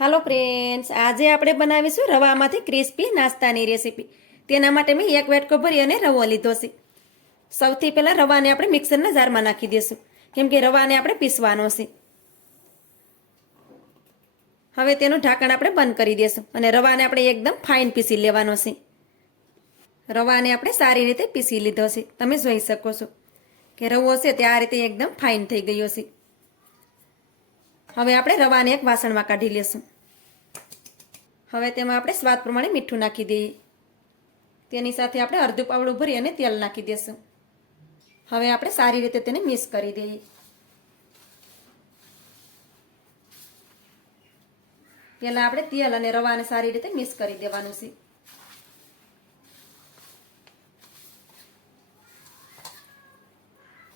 હાલો friends, આજે આપણે બનાવીશું રવામાંથી ક્રિસ્પી નાસ્તાની રેસીપી. તેના માટે મેં એક વાટકો ભરી અને રવો લીધો છે. સૌથી પહેલાં રવાને આપણે મિક્સરના જારમાં નાખી દઈશું, કેમ કે રવાને આપણે પીસવાનો છે. હવે તેનું ઢાંકણ આપણે બંધ કરી દઈશું અને રવાને આપણે એકદમ ફાઇન પીસી લેવાનો છે. રવાને આપણે સારી રીતે પીસી લીધો છે. તમે જોઈ શકો છો કે રવો છે તે આ રીતે એકદમ ફાઇન થઈ ગયો છે. હવે આપણે રવાને એક વાસણમાં કાઢી લેશું. હવે તેમાં આપણે સ્વાદ પ્રમાણે મીઠું નાખી દઈએ. તેની સાથે આપણે અડધું પાવડું ભરી અને તેલ નાખી દઈશું. હવે આપણે સારી રીતે તેને મિક્સ કરી દઈએ. પહેલાં આપણે તેલ અને રવાને સારી રીતે મિક્સ કરી દેવાનું છે.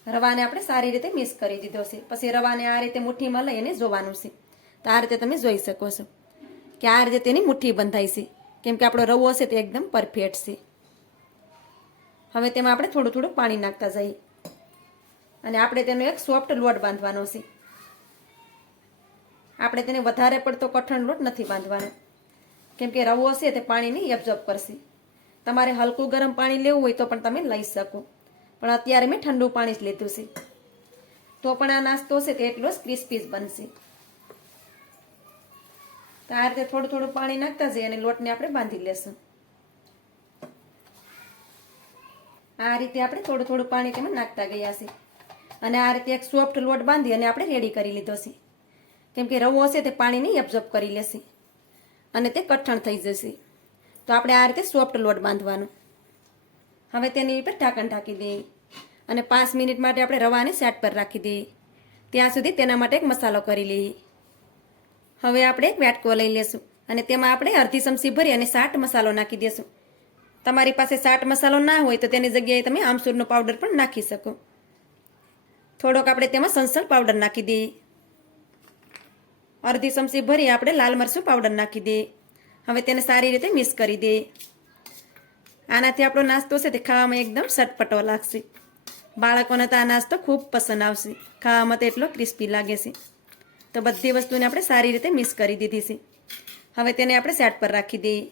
રવાને આપણે સારી રીતે મિક્સ કરી દીધો છે. પછી રવાને આ રીતે મુઠ્ઠીમાં લઈ અને જોવાનું છે. તો આ રીતે તમે જોઈ શકો છો કે આ રીતે તેની મુઠ્ઠી બંધાય છે, કેમ કે આપણો રવો છે તે એકદમ પરફેક્ટ છે. હવે તેમાં આપણે થોડું થોડું પાણી નાખતા જઈએ અને આપણે તેનો એક સોફ્ટ લોટ બાંધવાનો છે. આપણે તેને વધારે પડતો કઠણ લોટ નથી બાંધવાનો, કેમ કે રવો છે તે પાણીને એબ્ઝોર્બ કરશે. તમારે હલકું ગરમ પાણી લેવું હોય તો પણ તમે લઈ શકો, પણ અત્યારે મેં ઠંડુ પાણી જ લીધું છે. તો પણ આ નાસ્તો છે તે એટલો જ ક્રિસ્પી જ બનશે. તો આ રીતે થોડું થોડું પાણી નાખતા જઈએ અને લોટને આપણે બાંધી લેશું. આ રીતે આપણે થોડું થોડું પાણી તેમાં નાખતા ગયા છે અને આ રીતે એક સોફ્ટ લોટ બાંધી અને આપણે રેડી કરી લીધો છે, કેમ કે રવો છે તે પાણીને એબ્ઝોર્બ કરી લેશે અને તે કઠણ થઈ જશે. તો આપણે આ રીતે સોફ્ટ લોટ બાંધવાનો. હવે તેની ઉપર ઢાંકણ ઢાંકી દઈએ અને 5 મિનિટ માટે આપણે રવાને સાઈડ પર રાખી દઈએ. ત્યાં સુધી તેના માટે એક મસાલો કરી લઈએ. હવે આપણે એક વાટકો લઈ લેશું અને તેમાં આપણે અડધી ચમચી ભરી અને ચાટ મસાલો નાખી દઈશું. તમારી પાસે ચાટ મસાલો ના હોય તો તેની જગ્યાએ તમે આમચૂરનો પાવડર પણ નાખી શકો. થોડોક આપણે તેમાં સંચળ પાવડર નાખી દઈએ. અડધી ચમચી ભરી આપણે લાલ મરચું પાવડર નાખી દઈએ. હવે તેને સારી રીતે મિક્સ કરી દઈએ. આનાથી આપણો નાસ્તો છે તે ખાવામાં એકદમ ચટપટો લાગશે. બાળકોને તો આ નાસ્તો ખૂબ પસંદ આવશે. ખાવામાં તો એટલો ક્રિસ્પી લાગે છે. તો બધી વસ્તુને આપણે સારી રીતે મિક્સ કરી દીધી છે. હવે તેને આપણે સાઈડ પર રાખી દઈએ.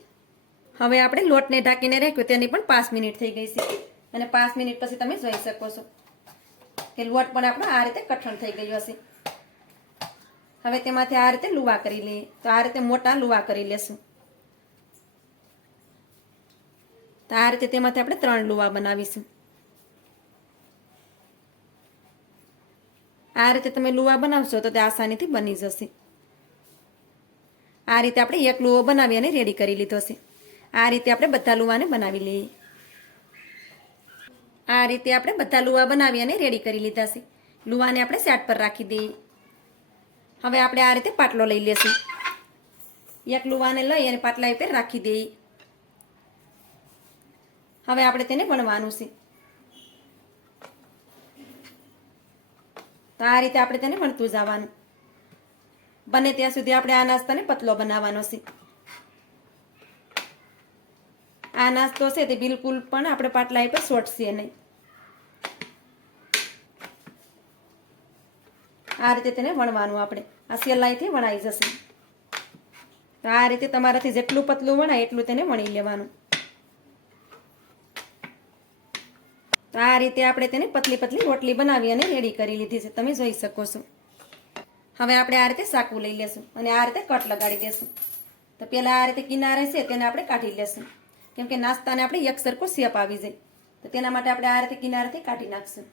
હવે આપણે લોટને ઢાંકીને રાખ્યો તેની પણ 5 મિનિટ થઈ ગઈ છે અને 5 મિનિટ પછી તમે જોઈ શકો છો કે લોટ પણ આપણો આ રીતે કઠણ થઈ ગયો હશે. હવે તેમાંથી આ રીતે લુવા કરી લઈએ. તો આ રીતે મોટા લુવા કરી લેશું. તો આ રીતે તેમાંથી આપણે 3 લુવા બનાવીશું. આ રીતે તમે લુવા બનાવશો તો તે આસાનીથી બની જશે. આ રીતે આપણે એક લુવો બનાવી અને રેડી કરી લીધો છે. આ રીતે આપણે બધા લુવાને બનાવી લઈએ. આ રીતે આપણે બધા લુવા બનાવી અને રેડી કરી લીધા છે. લુવાને આપણે સાઈડ પર રાખી દઈએ. હવે આપણે આ રીતે પાટલો લઈ લેશું. એક લુવાને લઈ અને પાટલા ઉપર રાખી દઈએ. હવે આપણે તેને વણવાનું છે. તો આ રીતે આપણે તેને વણતું જવાનું. બને ત્યાં સુધી આપણે આ નાસ્તાને પતલો બનાવવાનો છે. આ નાસ્તો છે તે બિલકુલ પણ આપણે પાટલા ઉપર સોટશે નહીં. આ રીતે તેને વણવાનું. આપણે આ સહેલાઈથી વણાઈ જશે. તો આ રીતે તમારાથી જેટલું પતલું વણાય એટલું તેને વણી લેવાનું. તો આ રીતે આપણે તેને પતલી પતલી રોટલી બનાવી અને રેડી કરી લીધી છે. તમે જોઈ શકો છો. હવે આપણે આ રીતે સાકું લઈ લેશું અને આ રીતે કટ લગાડી દેશું. તો પહેલાં આ રીતે કિનારે છે તેને આપણે કાઢી લેશું, કેમ કે નાસ્તાને આપણે એક સરખો શેપ આવી જાય. તો તેના માટે આપણે આ રીતે કિનારેથી કાઢી નાખશું.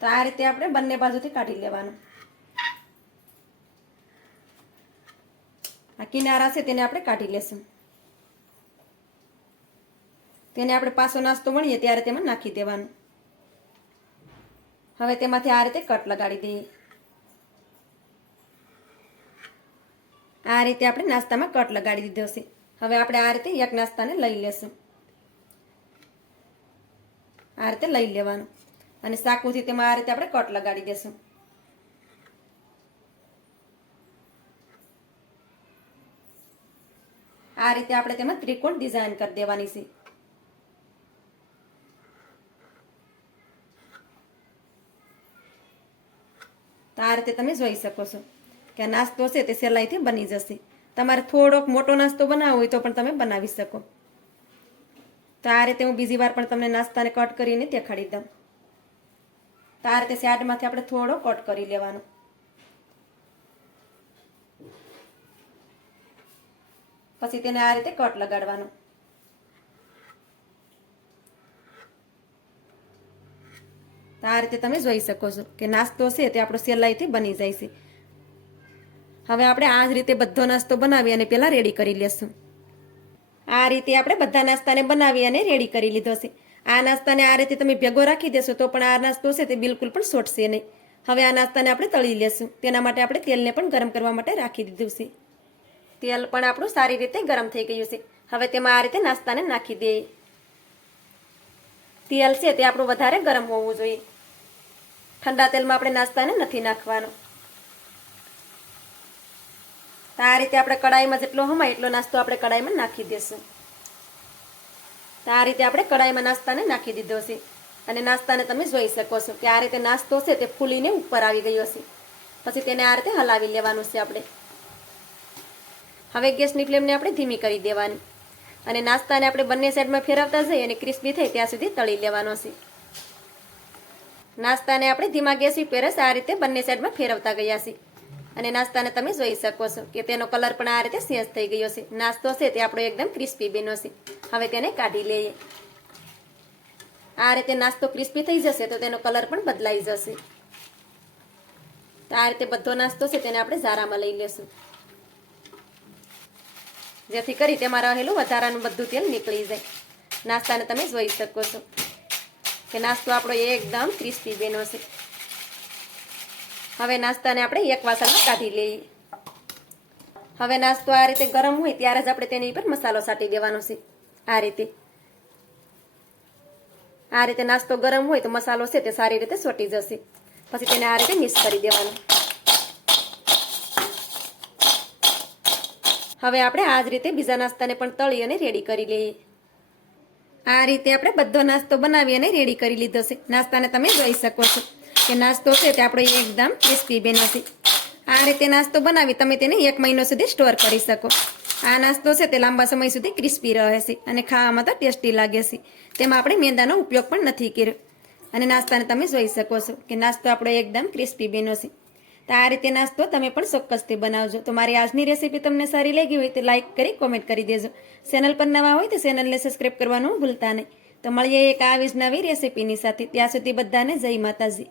તો આ રીતે આપણે બંને બાજુથી કાઢી લેવાનું. આ કિનારા છે તેને આપણે કાઢી લેશું. તેને આપણે પાછો નાસ્તો વણીએ ત્યારે તેમાં નાખી દેવાનું. હવે તેમાંથી આ રીતે કટ લગાડી દઈએ. આ રીતે આપણે નાસ્તામાં કટ લગાડી દીધો છે. હવે આપણે આ રીતે એક નાસ્તાને લઈ લેશું. આ રીતે લઈ લેવાનું અને ચાકુથી તેમાં આ રીતે આપણે કટ લગાડી દેશું. આ રીતે આપણે તેમાં ત્રિકોણ ડિઝાઇન કરી દેવાની છે. તો આ રીતે તમે જોઈ શકો છો કે નાસ્તો છે તે સહેલાઈથી બની જશે. તમારે થોડોક મોટો નાસ્તો બનાવવો હોય તો પણ તમે બનાવી શકો. તો આ રીતે હું બીજી વાર પણ તમને નાસ્તાને કટ કરીને દેખાડી દઉં. તો આ રીતે સાઈડમાંથી આપણે થોડો કટ કરી લેવાનો. પછી તેને આ રીતે કટ લગાડવાનો. તો આ રીતે તમે જોઈ શકો છો કે નાસ્તો છે તે આપણો સહેલાઈથી બની જાય છે. હવે આપણે આ જ રીતે બધો નાસ્તો બનાવી અને પહેલાં રેડી કરી લેશું. આ રીતે આપણે બધા નાસ્તાને બનાવી અને રેડી કરી લીધો છે. આ નાસ્તાને આ રીતે તમે ભેગો રાખી દેશો તો પણ આ નાસ્તો છે તે બિલકુલ પણ છોટશે નહીં. હવે આ નાસ્તાને આપણે તળી લેશું. તેના માટે આપણે તેલને પણ ગરમ કરવા માટે રાખી દીધું છે. તેલ પણ આપણું સારી રીતે ગરમ થઈ ગયું છે. હવે તેમાં આ રીતે નાસ્તાને નાખી દઈએ. તેલ છે તે આપણું વધારે ગરમ હોવું જોઈએ. ઠંડા તેલમાં આપણે નાસ્તાને નથી નાખવાનો. તો આ રીતે આપણે કડાઈમાં જેટલો હમાય એટલો નાસ્તો આપણે કડાઈમાં નાખી દઈશું. તો આ રીતે આપણે કડાઈમાં નાસ્તાને નાખી દીધો છે. અને નાસ્તાને તમે જોઈ શકો છો કે આ રીતે નાસ્તો છે તે ફૂલીને ઉપર આવી ગયો છે. પછી તેને આ રીતે હલાવી લેવાનું છે આપણે. હવે ગેસની ફ્લેમને આપણે ધીમી કરી દેવાની અને નાસ્તાને આપણે બંને સાઈડમાં ફેરવતા જઈએ અને ક્રિસ્પી થાય ત્યાં સુધી તળી લેવાનો છે. નાસ્તાને આપણે ધીમા ગેસ ઉપર જ આ રીતે બંને સાઈડમાં ફેરવતા ગયા છે. અને નાસ્તાને તમે જોઈ શકો છો કે તેનો કલર પણ આ રીતે ચેન્જ થઈ ગયો છે. નાસ્તો છે તે આપણો એકદમ ક્રિસ્પી બન્યો છે. હવે તેને કાઢી લઈએ. આ રીતે નાસ્તો ક્રિસ્પી થઈ જશે તો તેનો કલર પણ બદલાઈ જશે. તો આ રીતે બધો નાસ્તો છે તેને આપણે ઝારામાં લઈ લેશું, જેથી કરી તેમાં રહેલું વધારાનું બધું તેલ નીકળી જાય. નાસ્તાને તમે જોઈ શકો છો કે નાસ્તો આપણો એકદમ ક્રિસ્પી બન્યો છે. હવે નાસ્તાને આપણે એક વાસણમાં કાઢી લઈએ. હવે નાસ્તો આ રીતે ગરમ હોય ત્યારે જ આપણે તેની ઉપર મસાલો છાંટી દેવાનો છે. આ રીતે નાસ્તો ગરમ હોય તો મસાલો છે તે સારી રીતે ચોંટી જશે. પછી તેને આ રીતે મિક્સ કરી દેવાનું. હવે આપણે આ જ રીતે બીજા નાસ્તાને પણ તળી અને રેડી કરી લઈએ. આ રીતે આપણે બધો નાસ્તો બનાવી અને રેડી કરી લીધો છે. નાસ્તાને તમે જોઈ શકો છો કે નાસ્તો છે તે આપણો એકદમ ક્રિસ્પી બન્યો છે. આ રીતે નાસ્તો બનાવી તમે તેને 1 મહિનો સુધી સ્ટોર કરી શકો. આ નાસ્તો છે તે લાંબા સમય સુધી ક્રિસ્પી રહે છે અને ખાવામાં તો ટેસ્ટી લાગે છે. તેમાં આપણે મેંદાનો ઉપયોગ પણ નથી કર્યો. અને નાસ્તાને તમે જોઈ શકો છો કે નાસ્તો આપણો એકદમ ક્રિસ્પી બન્યો છે. તો આ રીતે નાસ્તો તમે પણ ચોક્કસથી બનાવજો. તો મારી આજની રેસીપી તમને સારી લાગી હોય તો લાઈક કરી કોમેન્ટ કરી દેજો. ચેનલ પર નવા હોય તો ચેનલને સબસ્ક્રાઈબ કરવાનું ભૂલતા નહીં. તો મળીએ એક આવી જ નવી રેસીપીની સાથે. ત્યાં સુધી બધાને જય માતાજી.